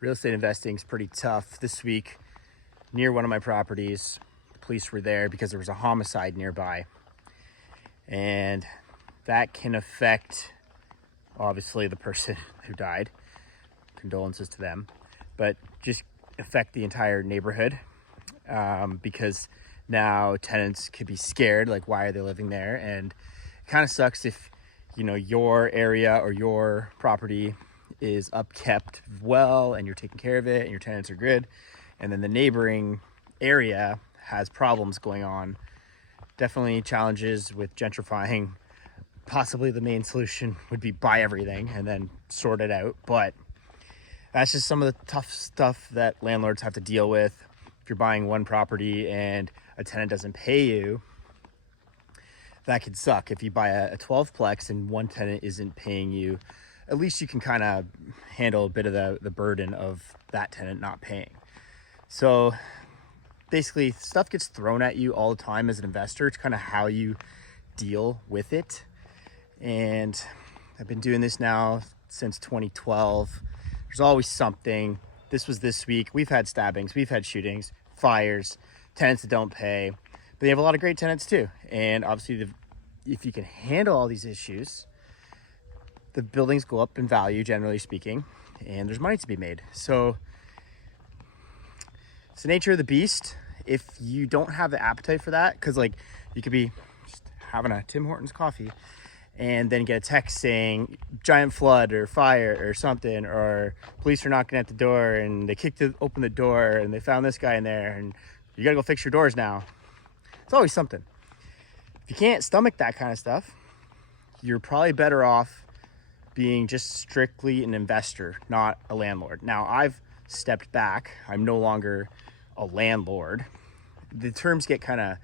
Real estate investing is pretty tough. This week, near one of my properties, the police were there because there was a homicide nearby. And that can affect, obviously, the person who died. Condolences to them. But just affect the entire neighborhood because now tenants could be scared, like, why are they living there? And it kind of sucks if, your area or your property is upkept well and you're taking care of it and your tenants are good, and then the neighboring area has problems going on. Definitely challenges with gentrifying. Possibly the main solution would be buy everything and then sort it out, but that's just some of the tough stuff that landlords have to deal with. If you're buying one property and a tenant doesn't pay you, that could suck. If you buy a 12-plex and one tenant isn't paying you, at least you can kind of handle a bit of the burden of that tenant not paying. So basically, stuff gets thrown at you all the time as an investor. It's kind of how you deal with it. And I've been doing this now since 2012. There's always something. This was this week. We've had stabbings, we've had shootings, fires, tenants that don't pay. But they have a lot of great tenants too. And obviously, if you can handle all these issues, the buildings go up in value, generally speaking, and there's money to be made. So it's the nature of the beast. If you don't have the appetite for that, because you could be just having a Tim Hortons coffee and then get a text saying giant flood or fire or something, or police are knocking at the door and they open the door and they found this guy in there and you gotta go fix your doors now. It's always something. If you can't stomach that kind of stuff, you're probably better off being just strictly an investor, not a landlord. Now, I've stepped back. I'm no longer a landlord. The terms get kind of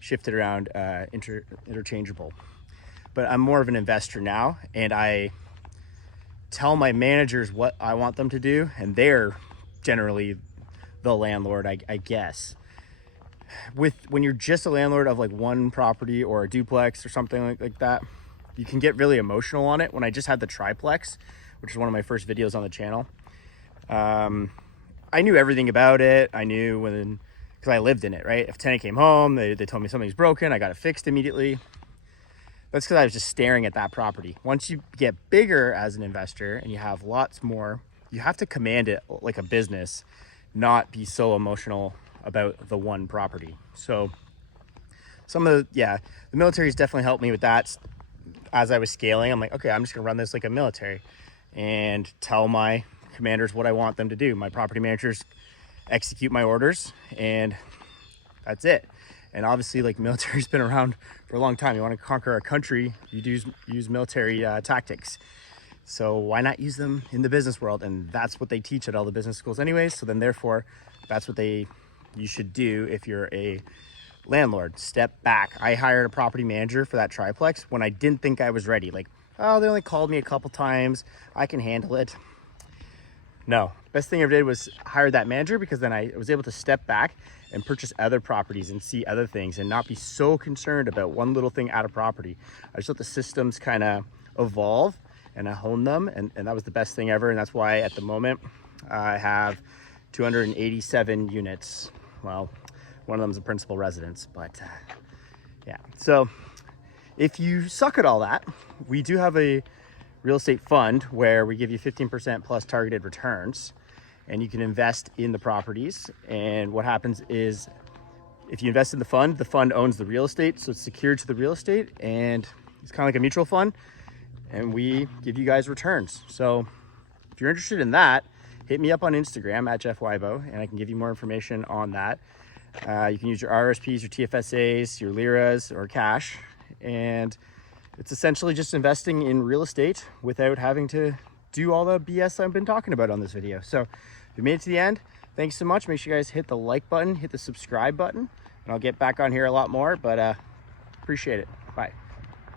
shifted around, interchangeable. But I'm more of an investor now, and I tell my managers what I want them to do, and they're generally the landlord, I guess. When you're just a landlord of one property or a duplex or something like that, you can get really emotional on it. When I just had the triplex, which is one of my first videos on the channel, I knew everything about it. I knew because I lived in it, right? If a tenant came home, they told me something's broken, I got it fixed immediately. That's because I was just staring at that property. Once you get bigger as an investor and you have lots more, you have to command it like a business, not be so emotional about the one property. So the military's definitely helped me with that. As I was scaling, I'm like, okay, I'm just gonna run this like a military and tell my commanders what I want them to do. My property managers execute my orders, and that's it. And obviously, military's been around for a long time. You want to conquer a country, you use military tactics. So why not use them in the business world? And that's what they teach at all the business schools anyways. So then therefore, that's what you should do if you're a landlord. Step back. I hired a property manager for that triplex when I didn't think I was ready. They only called me a couple times, I can handle it. No, best thing I ever did was hire that manager, because then I was able to step back and purchase other properties and see other things and not be so concerned about one little thing at a property. I just let the systems kind of evolve and I hone them, and that was the best thing ever. And that's why at the moment I have 287 units. Well, one of them is a principal residence, but yeah. So if you suck at all that, we do have a real estate fund where we give you 15% plus targeted returns, and you can invest in the properties. And what happens is, if you invest in the fund owns the real estate, so it's secured to the real estate, and it's kind of like a mutual fund, and we give you guys returns. So if you're interested in that, hit me up on Instagram at Jeff Wybo, and I can give you more information on that. You can use your RSPs, your TFSAs, your liras, or cash, and it's essentially just investing in real estate without having to do all the BS I've been talking about on this video. So if you made it to the end, thanks so much. Make sure you guys hit the like button, hit the subscribe button, and I'll get back on here a lot more, but appreciate it. Bye.